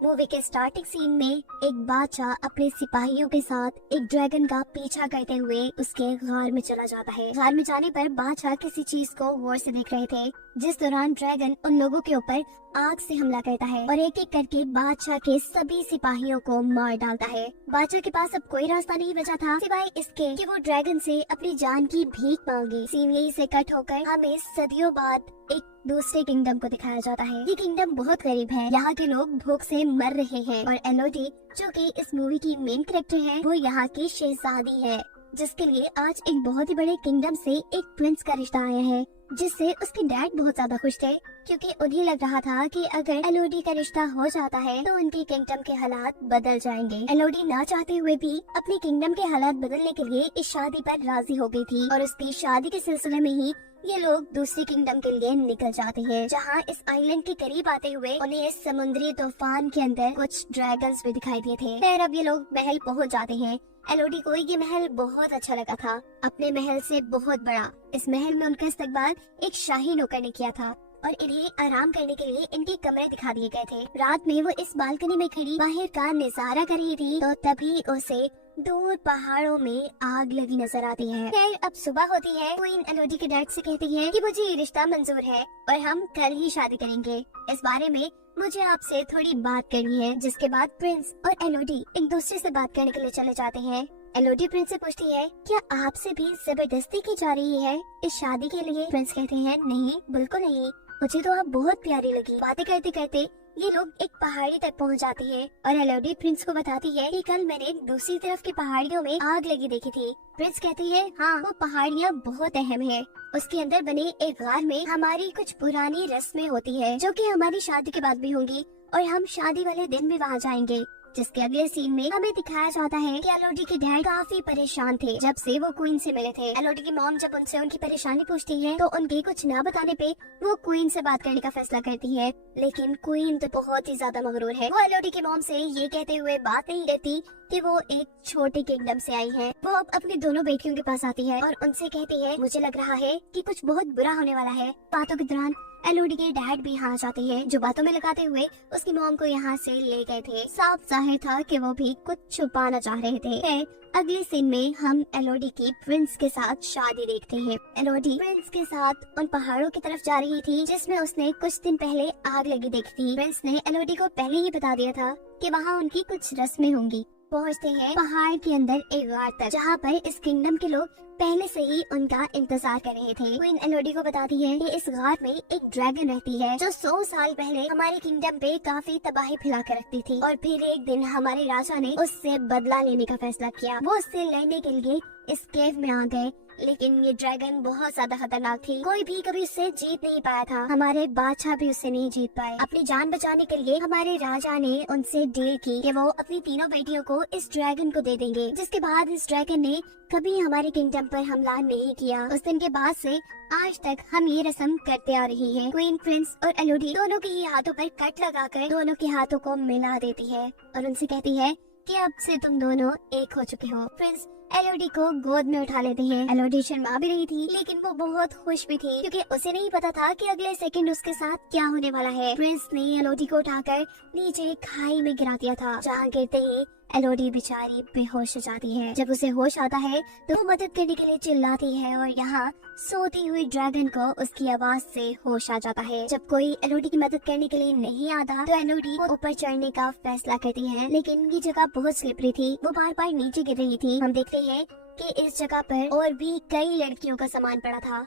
Movie के starting scene में एक बादशाह अपने सिपाहियों के साथ एक ड्रैगन का पीछा करते हुए उसके गार में चला जाता है। गार में जाने पर बादशाह किसी चीज को गौर से देख रहे थे, जिस दौरान ड्रैगन उन लोगों के ऊपर आग से हमला करता है और एक एक करके बादशाह के सभी सिपाहियों को मार डालता है। बादशाह के पास अब कोई रास्ता नहीं बचा था सिवाय इसके कि वो ड्रैगन से अपनी जान की भीख मांगे। सीन यही से कट होकर हमें सदियों बाद एक दूसरे किंगडम को दिखाया जाता है। ये किंगडम बहुत गरीब है, यहाँ के लोग भूख से मर रहे हैं और एलोडी जो कि इस मूवी की मेन कैरेक्टर है, वो यहाँ की शहजादी है, जिसके लिए आज एक बहुत ही बड़े किंगडम से एक प्रिंस का रिश्ता आया है, जिससे उसके डैड बहुत ज्यादा खुश थे क्योंकि उन्हें लग रहा था कि अगर एलोडी का रिश्ता हो जाता है तो उनके किंगडम के हालात बदल जाएंगे। एलोडी ना चाहते हुए भी अपने किंगडम के हालात बदलने के लिए इस शादी पर राजी हो गई थी और उसकी शादी के सिलसिले में ही ये लोग दूसरे किंगडम के लिए निकल जाते हैं, जहाँ इस आइलैंड के करीब आते हुए उन्हें इस समुद्री तूफान के अंदर कुछ ड्रैगन्स भी दिखाई दिए थे। फिर अब ये लोग महल पहुँच जाते हैं। एलोडी को ये महल बहुत अच्छा लगा था, अपने महल से बहुत बड़ा। इस महल में उनका इस्तकबाल एक शाही नौकर ने किया था और इन्हें आराम करने के लिए इनके कमरे दिखा दिए गए थे। रात में वो इस बालकनी में खड़ी बाहर का नजारा कर रही थी तो तभी उसे दूर पहाड़ों में आग लगी नजर आती है। फिर अब सुबह होती है। क्वीन एलोडी के डैड से कहती है कि मुझे ये रिश्ता मंजूर है और हम कल ही शादी करेंगे। इस बारे में मुझे आपसे थोड़ी बात करनी है। जिसके बाद प्रिंस और एलोडी एक दूसरे से बात करने के लिए चले जाते हैं। एलोडी प्रिंस से पूछती है, क्या आपसे भी जबरदस्ती की जा रही है इस शादी के लिए? प्रिंस कहते हैं, नहीं बिल्कुल नहीं, मुझे तो आप बहुत प्यारी लगी। बातें करते करते ये लोग एक पहाड़ी तक पहुंच जाते हैं और एलोडी प्रिंस को बताती है कि कल मैंने दूसरी तरफ की पहाड़ियों में आग लगी देखी थी। प्रिंस कहती है, हाँ वो पहाड़ियाँ बहुत अहम है। उसके अंदर बने एक गार में हमारी कुछ पुरानी रस्में होती है जो कि हमारी शादी के बाद भी होंगी और हम शादी वाले दिन भी वहाँ जाएंगे। जिसके अगले सीन में हमें दिखाया जाता है कि एलोडी के डैड काफी परेशान थे जब से वो क्वीन से मिले थे। एलोडी की मॉम जब उनसे उनकी परेशानी पूछती है तो उनके कुछ ना बताने पे वो क्वीन से बात करने का फैसला करती है, लेकिन क्वीन तो बहुत ही ज्यादा मगरूर है। वो एलोडी की मॉम से ये कहते हुए बात नहीं करती कि वो एक छोटे किंगडम से आई है। वो अब अपनी दोनों बेटियों के पास आती है और उनसे कहती है, मुझे लग रहा है कि कुछ बहुत बुरा होने वाला है। बातों के दौरान एलोडी के डैड भी यहाँ जाते हैं, जो बातों में लगाते हुए उसकी मॉम को यहाँ से ले गए थे। साफ जाहिर था कि वो भी कुछ छुपाना चाह रहे थे। फिर अगले सीन में हम एलोडी की प्रिंस के साथ शादी देखते हैं। एलोडी प्रिंस के साथ उन पहाड़ों की तरफ जा रही थी जिसमें उसने कुछ दिन पहले आग लगी देखी थी। प्रिंस ने एलोडी को पहले ही बता दिया था कि वहाँ उनकी कुछ रस्में होंगी। पहुँचते हैं पहाड़ के अंदर एक गार तक, जहाँ पर इस किंगडम के लोग पहले से ही उनका इंतजार कर रहे थे। क्वीन एलोडी को बताती है कि इस गार में एक ड्रैगन रहती है जो 100 साल पहले हमारे किंगडम पे काफी तबाही फैला कर रखती थी और फिर एक दिन हमारे राजा ने उससे बदला लेने का फैसला किया। वो उससे लड़ने के लिए इस केव में आ गए, लेकिन ये ड्रैगन बहुत ज्यादा खतरनाक थी। कोई भी कभी उससे जीत नहीं पाया था। हमारे बादशाह भी उससे नहीं जीत पाए। अपनी जान बचाने के लिए हमारे राजा ने उनसे डील की कि वो अपनी तीनों बेटियों को इस ड्रैगन को दे देंगे। जिसके बाद इस ड्रैगन ने कभी हमारे किंगडम पर हमला नहीं किया। उस दिन के बाद से आज तक हम ये रस्म करते आ रही हैं। क्वीन प्रिंस और एलोडी दोनों के ही हाथों पर कट लगाकर दोनों के हाथों को मिला देती है और उनसे कहती है कि अब से तुम दोनों एक हो चुके हो। प्रिंस एलोडी को गोद में उठा लेते हैं। एलोडी शर्मा भी रही थी, लेकिन वो बहुत खुश भी थी क्योंकि उसे नहीं पता था कि अगले सेकंड उसके साथ क्या होने वाला है। प्रिंस ने एलोडी को उठाकर नीचे खाई में गिरा दिया था, जहाँ गिरते ही एलोडी बेचारी बेहोश हो जाती है। जब उसे होश आता है तो वो मदद करने के लिए चिल्लाती है और यहाँ सोती हुई ड्रैगन को उसकी आवाज से होश आ जाता है। जब कोई एलोडी की मदद करने के लिए नहीं आता तो एलोडी ऊपर चढ़ने का फैसला करती है, लेकिन ये जगह बहुत स्लिपरी थी। वो बार बार नीचे गिर रही थी। हम देखते हैं कि इस जगह पर और भी कई लड़कियों का सामान पड़ा था।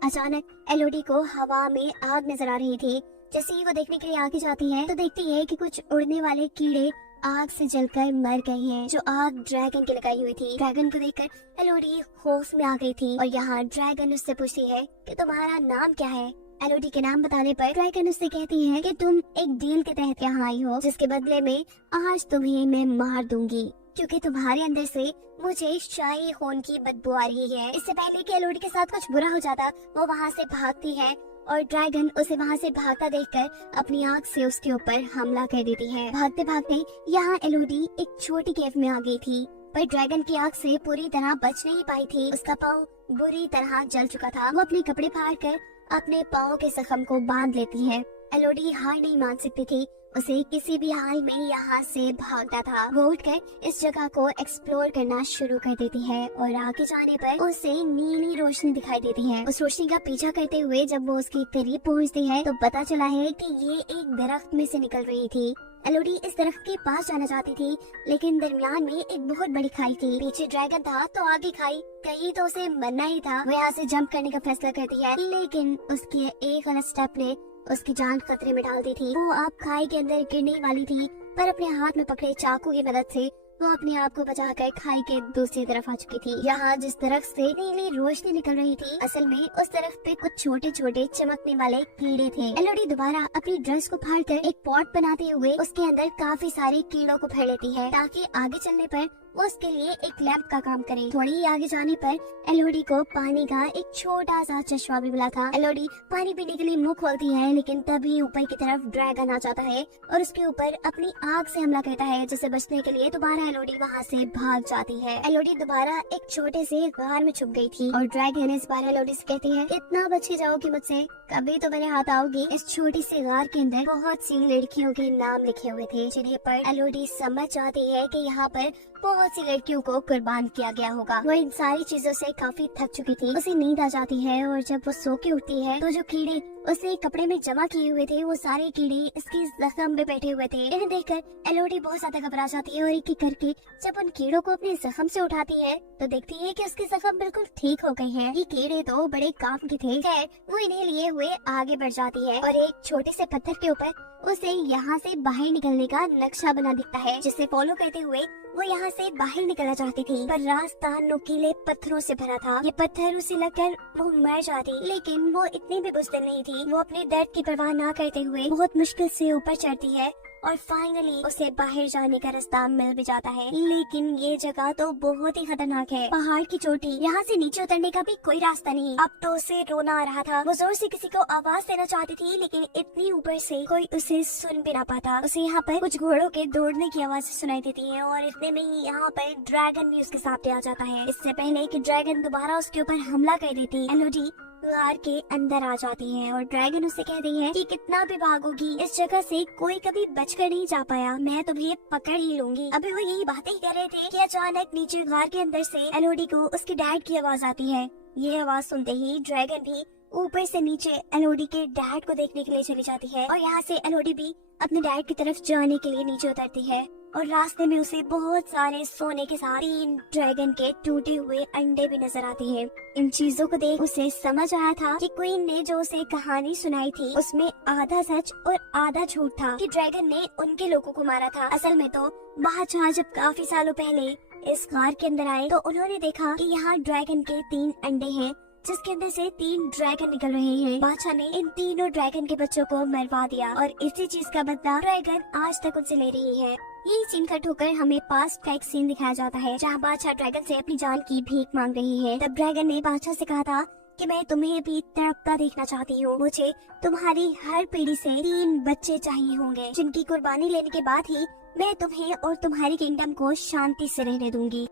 अचानक एलोडी को हवा में आग नजर आ रही थी। जैसे ही वो देखने के लिए आगे जाती है तो देखती है कि कुछ उड़ने वाले कीड़े आग से जलकर मर गए हैं, जो आग ड्रैगन की लगाई हुई थी। ड्रैगन को देखकर एलोडी खौफ में आ गई थी और यहाँ ड्रैगन उससे पूछती है कि तुम्हारा नाम क्या है। एलोडी के नाम बताने पर ड्रैगन उससे कहती है कि तुम एक डील के तहत यहाँ आई हो, जिसके बदले में आज तुम्हें मैं मार दूंगी क्योंकि तुम्हारे अंदर से मुझे शाही खून की बदबू आ रही है। इससे पहले कि एलोडी के साथ कुछ बुरा हो जाता, वो वहाँ से भागती है और ड्रैगन उसे वहाँ से भागता देखकर अपनी आंख से उसके ऊपर हमला कर देती है। भागते भागते यहाँ एलोडी एक छोटी केव में आ गई थी, पर ड्रैगन की आंख से पूरी तरह बच नहीं पाई थी। उसका पाँव बुरी तरह जल चुका था। वो अपने कपड़े फाड़ कर अपने पाँव के जख्म को बांध लेती है एलोडी हार नहीं मान सकती थी। उसे किसी भी हाल में यहाँ से भागना था। वो उठकर इस जगह को एक्सप्लोर करना शुरू कर देती है और आगे जाने पर उसे नीली रोशनी दिखाई देती है। उस रोशनी का पीछा करते हुए जब वो उसके करीब पहुँचती है तो पता चला है कि ये एक दरख्त में से निकल रही थी। एलोडी इस दरख्त के पास जाना चाहती थी, लेकिन दरमियान में एक बहुत बड़ी खाई थी। पीछे ड्रैगन था तो आगे खाई, कहीं तो उसे मरना ही था। वो यहाँ से जंप करने का फैसला करती है, लेकिन उसके एक गलत स्टेप ने उसकी जान खतरे में डाल दी थी। वो अब खाई के अंदर गिरने वाली थी, पर अपने हाथ में पकड़े चाकू की मदद से वो अपने आप को बचाकर खाई के दूसरी तरफ आ चुकी थी। यहाँ जिस दरख्त से नीली रोशनी निकल रही थी, असल में उस दरख्त पे कुछ छोटे छोटे चमकने वाले कीड़े थे। एलोडी दोबारा अपनी ड्रेस को फाड़कर एक पॉट बनाते हुए उसके अंदर काफी सारे कीड़ों को भर लेती है, ताकि आगे चलने पर वो उसके लिए एक लैंप का काम करे। थोड़ी आगे जाने पर एलोडी को पानी का एक छोटा सा चश्मा भी मिला था। एलोडी पानी पीने के लिए मुंह खोलती है, लेकिन तभी ऊपर की तरफ ड्रैगन आ जाता है और उसके ऊपर अपनी आग से हमला करता है, जिसे बचने के लिए दोबारा एलोडी वहाँ से भाग जाती है। एलोडी दोबारा एक छोटे से गार में छुप गई थी और ड्रैगन इस बार एलोडी से कहती है, इतना बचे जाओगी मुझसे, कभी तो मेरे हाथ आओगी। इस छोटी सी गार के अंदर बहुत सी लड़कियों के नाम लिखे हुए थे, जिन्हें पर एलोडी समझ जाती है कि यहाँ पर बहुत सी लड़कियों को कुर्बान किया गया होगा। वो इन सारी चीजों से काफी थक चुकी थी। उसे नींद आ जाती है और जब वो सो के उठती है तो जो कीड़े उसने कपड़े में जमा किए हुए थे, वो सारे कीड़े इसके जख्म में बैठे हुए थे। इन्हें देखकर एलोडी बहुत ज्यादा घबरा जाती है और एक एक करके जब उन कीड़ों को अपने जख्म से उठाती है तो देखती है कि उसके जख्म बिल्कुल ठीक हो गए हैं। ये कीड़े तो बड़े काम के थे। खैर वो इन्हें लिए हुए आगे बढ़ जाती है और एक छोटे से पत्थर के ऊपर उसे यहाँ से बाहर निकलने का नक्शा बना दिखता है, जिसे फॉलो करते हुए वो यहाँ से बाहर निकलना चाहती थी, पर रास्ता नुकीले पत्थरों से भरा था। ये पत्थर उसे लगकर वो मर जाती, लेकिन वो इतनी भी बुज़दिल नहीं थी। वो अपने दर्द की परवाह ना करते हुए बहुत मुश्किल से ऊपर चढ़ती है और फाइनली उसे बाहर जाने का रास्ता मिल भी जाता है। लेकिन ये जगह तो बहुत ही खतरनाक है। पहाड़ की चोटी, यहाँ से नीचे उतरने का भी कोई रास्ता नहीं। अब तो उसे रोना आ रहा था। वो जोर से किसी को आवाज देना चाहती थी, लेकिन इतनी ऊपर से कोई उसे सुन भी ना पाता। उसे यहाँ पर कुछ घोड़ों के दौड़ने की आवाज सुनाई देती है और इतने में ही यहाँ पर ड्रैगन भी उसके सामने आ जाता है। इससे पहले कि ड्रैगन दोबारा उसके ऊपर हमला कर देती, एलोडी गार के अंदर आ जाती है और ड्रैगन उससे कहती है कि कितना भी भागोगी, इस जगह से कोई कभी बचकर नहीं जा पाया, मैं तुम्हें पकड़ ही लूंगी। अभी वो यही बातें ही कर रहे थे कि अचानक नीचे गार के अंदर से एलोडी को उसके डैड की आवाज आती है। ये आवाज सुनते ही ड्रैगन भी ऊपर से नीचे एलोडी के डैड को देखने के लिए चली जाती है और यहाँ से एलोडी भी अपने डैड की तरफ जाने के लिए नीचे उतरती है और रास्ते में उसे बहुत सारे सोने के साथ 3 ड्रैगन के टूटे हुए अंडे भी नजर आते हैं। इन चीजों को देख उसे समझ आया था कि क्वीन ने जो उसे कहानी सुनाई थी उसमें आधा सच और आधा झूठ था, कि ड्रैगन ने उनके लोगों को मारा था। असल में तो बादशाह जब काफी सालों पहले इस गार के अंदर आए तो उन्होंने देखा कि यहाँ ड्रैगन के 3 अंडे हैं, जिसके अंदर से 3 ड्रैगन निकल रहे हैं। बादशाह ने इन तीनों ड्रैगन के बच्चों को मरवा दिया और इसी चीज का बदला ड्रैगन आज तक उनसे ले रही है। यही सीन कट होकर हमें पास्ट का एक सीन दिखाया जाता है, जहाँ बादशाह ड्रैगन से अपनी जान की भीख मांग रही है। तब ड्रैगन ने बादशाह से कहा था कि मैं तुम्हें भी तड़पता देखना चाहती हूँ, मुझे तुम्हारी हर पीढ़ी से 3 बच्चे चाहिए होंगे, जिनकी कुर्बानी लेने के बाद ही मैं तुम्हें और तुम्हारी किंगडम को शांति से रहने दूंगी।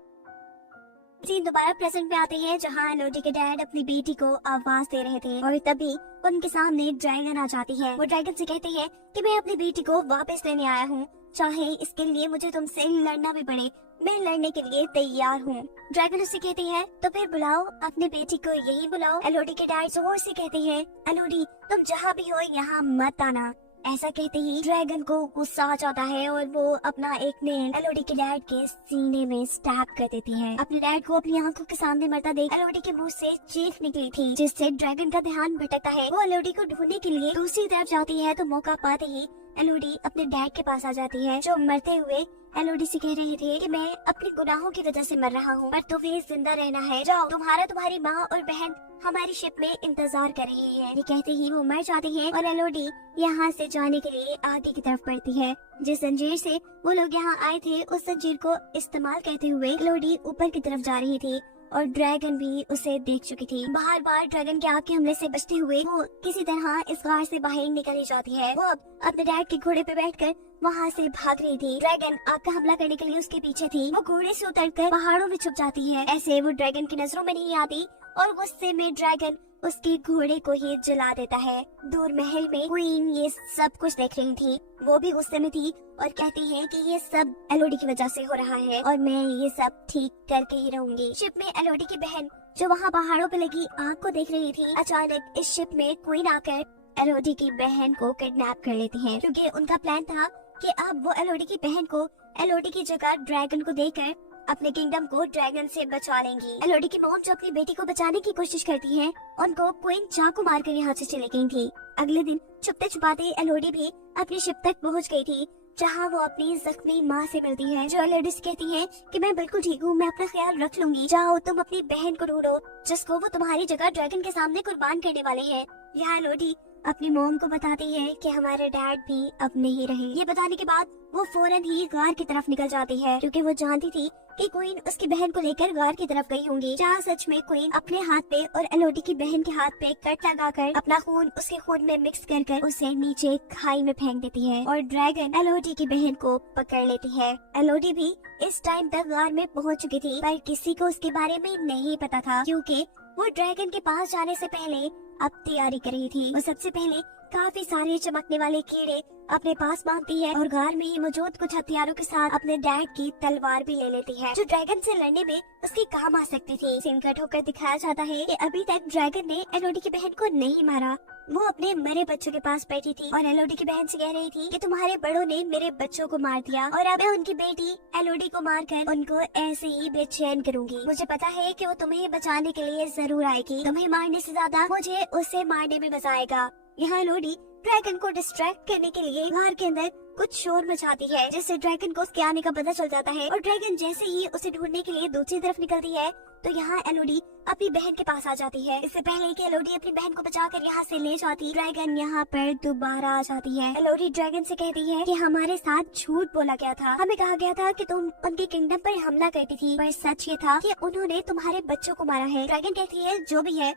सीन दोबारा प्रेजेंट में आते हैं, जहाँ एलोडी के डैड अपनी बेटी को आवाज दे रहे थे और तभी उनके सामने ड्रैगन आ जाती है। वो ड्रैगन से कहते हैं कि मैं अपनी बेटी को वापस लेने आया हूँ, चाहे इसके लिए मुझे तुमसे लड़ना भी पड़े, मैं लड़ने के लिए तैयार हूँ। ड्रैगन उससे कहते हैं तो फिर बुलाओ अपनी बेटी को, यही बुलाओ। एलोडी के डैड जोर से कहते हैं एलोडी तुम जहाँ भी हो यहाँ मत आना। ऐसा कहते ही ड्रैगन को गुस्सा आ जाता है और वो अपना एक नेल एलोडी के डैड के सीने में स्टैब कर देती है। अपने डैड को अपनी आंखों के सामने मरता देख एलोडी के मुंह से चीख निकली थी, जिससे ड्रैगन का ध्यान भटकता है। वो एलोडी को ढूंढने के लिए दूसरी तरफ जाती है तो मौका पाते ही एलोडी अपने डैड के पास आ जाती है, जो मरते हुए एलोडी से कह रहे थे कि मैं अपने गुनाहों की वजह से मर रहा हूँ, पर तुम्हें जिंदा रहना है, जाओ तुम्हारी माँ और बहन हमारी शिप में इंतजार कर रही है। ये कहते ही वो मर जाती है और एलोडी यहाँ से जाने के लिए आगे की तरफ बढ़ती है। जिस जंजीर से वो लोग यहाँ आए थे उस जंजीर को इस्तेमाल करते हुए एलोडी ऊपर की तरफ जा रही थी और ड्रैगन भी उसे देख चुकी थी। बार बार ड्रैगन के आग के हमले से बचते हुए वो किसी तरह इस गार से बाहर निकल जाती है। वो अब अपने डैड के घोड़े पे बैठकर वहाँ से भाग रही थी। ड्रैगन आग का हमला करने के लिए उसके पीछे थी। वो घोड़े से उतरकर पहाड़ों में छुप जाती है। ऐसे वो ड्रैगन की नजरों में नहीं आती और गुस्से में ड्रैगन उसके घोड़े को ही जला देता है। दूर महल में क्वीन ये सब कुछ देख रही थी, वो भी गुस्से में थी और कहती है कि ये सब एलोडी की वजह से हो रहा है और मैं ये सब ठीक करके ही रहूंगी। शिप में एलोडी की बहन जो वहाँ पहाड़ों पे लगी आग को देख रही थी, अचानक इस शिप में क्वीन आकर एलोडी की बहन को किडनैप कर लेती है, क्योंकि उनका प्लान था कि अब वो एलोडी की बहन को एलोडी की जगह ड्रैगन को देकर अपने किंगडम को ड्रैगन से बचा लेंगी। एलोडी की मॉम जो अपनी बेटी को बचाने की कोशिश करती है, उनको क्वीन चाकू मारकर यहाँ से चली गई थी। अगले दिन छुपते छुपाते एलोडी भी अपनी शिप तक पहुँच गई थी, जहाँ वो अपनी जख्मी माँ से मिलती है, जो एलोडी से कहती है कि मैं बिल्कुल ठीक हूँ, मैं अपना ख्याल रख लूंगी, जाओ तुम अपनी बहन को ढूंढो जिसको वो तुम्हारी जगह ड्रैगन के सामने कुर्बान करने वाले हैं। यहाँ एलोडी अपनी मॉम को बताती है कि हमारे डैड भी अब नहीं रहे। ये बताने के बाद वो फौरन ही गार की तरफ निकल जाती है, क्योंकि वो जानती थी कि क्वीन उसकी बहन को लेकर गार की तरफ गई होंगी, जहाँ सच में क्वीन अपने हाथ पे और एलोडी की बहन के हाथ पे कट लगाकर अपना खून उसके खून में मिक्स कर उसे नीचे खाई में फेंक देती है और ड्रैगन एलोडी की बहन को पकड़ लेती है। एलोडी भी इस टाइम तक गार में पहुँच चुकी थी, पर किसी को उसके बारे में नहीं पता था, क्योंकि वो ड्रैगन के पास जाने से पहले अब तैयारी कर रही थी। वो सबसे पहले काफी सारे चमकने वाले कीड़े अपने पास बांधती है और गार में ही मौजूद कुछ हथियारों के साथ अपने डैड की तलवार भी ले लेती है, जो ड्रैगन से लड़ने में उसके काम आ सकती थी। सीन कट होकर दिखाया जाता है कि अभी तक ड्रैगन ने एलोडी की बहन को नहीं मारा। वो अपने मरे बच्चों के पास बैठी थी और एलोडी की बहन से कह रही थी कि तुम्हारे बड़ों ने मेरे बच्चों को मार दिया और अब मैं उनकी बेटी एलोडी को मारकर उनको ऐसे ही बेचैन करूंगी। मुझे पता है कि वो तुम्हें बचाने के लिए जरूर आएगी, तुम्हें मारने से ज्यादा मुझे उसे मारने में मजा आएगा। यहाँ एलोडी ड्रैगन को डिस्ट्रैक्ट करने के लिए घर के अंदर कुछ शोर मचाती है, जिससे ड्रैगन को उसके आने का पता चल जाता है और ड्रैगन जैसे ही उसे ढूंढने के लिए दूसरी तरफ निकलती है, तो यहाँ एलोडी अपनी बहन के पास आ जाती है। इससे पहले कि एलोडी अपनी बहन को बचाकर यहाँ से ले जाती, ड्रैगन यहाँ पर दोबारा आ जाती है। एलोडी ड्रैगन से कहती है कि हमारे साथ झूठ बोला गया था, हमें कहा गया था कि तुम उनके किंगडम पर हमला करती थी, पर सच ये था कि उन्होंने तुम्हारे बच्चों को मारा है। ड्रैगन कहती है जो भी है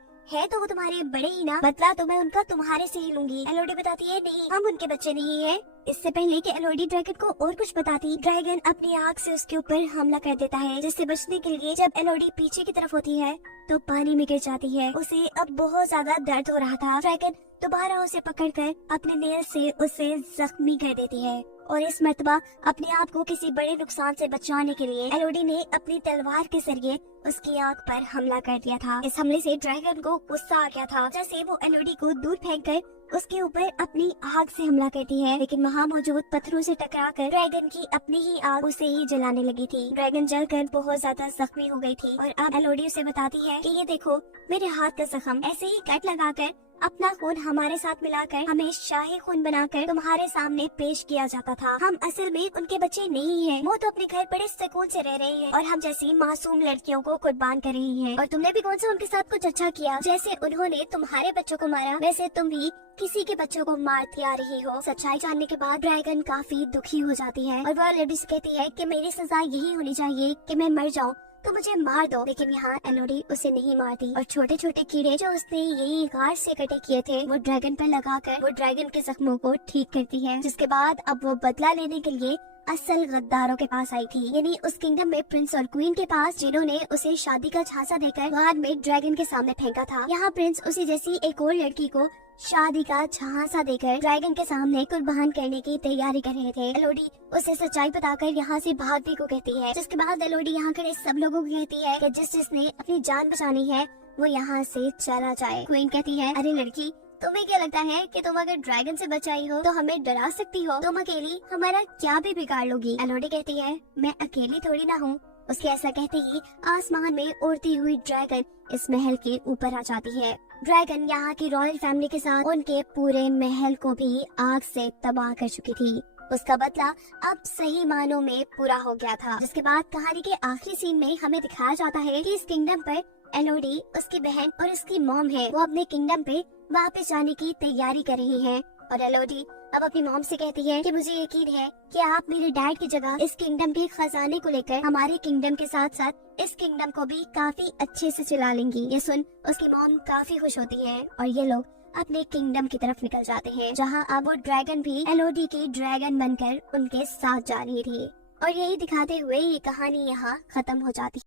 तो वो तुम्हारे बड़े ही ना, बदला तो मैं उनका तुम्हारे से ही लूंगी। एलोडी बताती है नहीं, हम उनके बच्चे नहीं है। इससे पहले कि एलोडी ड्रैगन को और कुछ बताती, ड्रैगन अपनी आग से उसके ऊपर हमला कर देता है, जिससे बचने के लिए जब एलोडी पीछे की तरफ होती है तो पानी में गिर जाती है। उसे अब बहुत ज्यादा दर्द हो रहा था। ड्रैगन दोबारा उसे पकड़कर अपने नेल से उसे जख्मी कर देती है और इस मर्तबा अपने आप को किसी बड़े नुकसान से बचाने के लिए एलोडी ने अपनी तलवार के जरिए उसकी आंख पर हमला कर दिया था। इस हमले से ड्रैगन को गुस्सा आ गया था, जैसे वो एलोडी को दूर फेंककर उसके ऊपर अपनी आग से हमला करती है, लेकिन वहाँ मौजूद पत्थरों से टकराकर ड्रैगन की अपनी ही आग उसे ही जलाने लगी थी। ड्रैगन जलकर बहुत ज्यादा जख्मी हो गई थी और अब एलोडी उसे बताती है कि ये देखो मेरे हाथ का जख्म, ऐसे ही कट लगाकर अपना खून हमारे साथ मिलाकर हमें शाही खून बनाकर तुम्हारे सामने पेश किया जाता था। हम असल में उनके बच्चे नहीं हैं, वो तो अपने घर बड़े सुकून से रह रहे हैं और हम जैसी मासूम लड़कियों को कुर्बान कर रही हैं। और तुमने भी कौन सा उनके साथ कुछ अच्छा किया, जैसे उन्होंने तुम्हारे बच्चों को मारा वैसे तुम भी किसी के बच्चों को मारती आ रही हो। सच्चाई जानने के बाद ड्रैगन काफी दुखी हो जाती है और वह लेडी से कहती है कि मेरी सजा यही होनी चाहिए कि मैं मर जाऊँ तो मुझे मार दो, लेकिन यहाँ एलोडी उसे नहीं मारती और छोटे छोटे कीड़े जो उसने यही गार से कटे किए थे वो ड्रैगन पर लगाकर वो ड्रैगन के जख्मों को ठीक करती है। जिसके बाद अब वो बदला लेने के लिए असल गद्दारों के पास आई थी, यानी उस किंगडम में प्रिंस और क्वीन के पास, जिन्होंने उसे शादी का झांसा देकर बाद में ड्रैगन के सामने फेंका था। यहाँ प्रिंस उसी जैसी एक और लड़की को शादी का झांसा देकर ड्रैगन के सामने कुर्बान करने की तैयारी कर रहे थे। एलोडी उसे सच्चाई बताकर यहाँ से भागने को कहती है, जिसके बाद एलोडी यहाँ खड़े सब लोगों को कहती है कि जिसने अपनी जान बचानी है वो यहाँ से चला जाए। क्वीन कहती है अरे लड़की, तुम्हें क्या लगता है कि तुम अगर ड्रैगन से बचाई हो तो हमें डरा सकती हो, तुम अकेली हमारा क्या भी बिगाड़ लोगी। एलोडी कहती है मैं अकेली थोड़ी ना हूँ। उसके ऐसा कहते ही आसमान में उड़ती हुई ड्रैगन इस महल के ऊपर आ जाती है। ड्रैगन यहाँ की रॉयल फैमिली के साथ उनके पूरे महल को भी आग से तबाह कर चुकी थी। उसका बदला अब सही मानों में पूरा हो गया था। जिसके बाद कहानी के आखिरी सीन में हमें दिखाया जाता है कि इस किंगडम पर एलोडी, उसकी बहन और उसकी मॉम है, वो अपने किंगडम पे वापस जाने की तैयारी कर रही है। और एलोडी अब अपनी मॉम से कहती है कि मुझे यकीन है कि आप मेरे डैड की जगह इस किंगडम के खजाने को लेकर हमारे किंगडम के साथ साथ इस किंगडम को भी काफी अच्छे से चला लेंगी। ये सुन उसकी मॉम काफी खुश होती है और ये लोग अपने किंगडम की तरफ निकल जाते हैं, जहाँ अब वो ड्रैगन भी एलोडी की ड्रैगन बनकर उनके साथ जा रही थी। और यही दिखाते हुए ये कहानी यहाँ खत्म हो जाती है।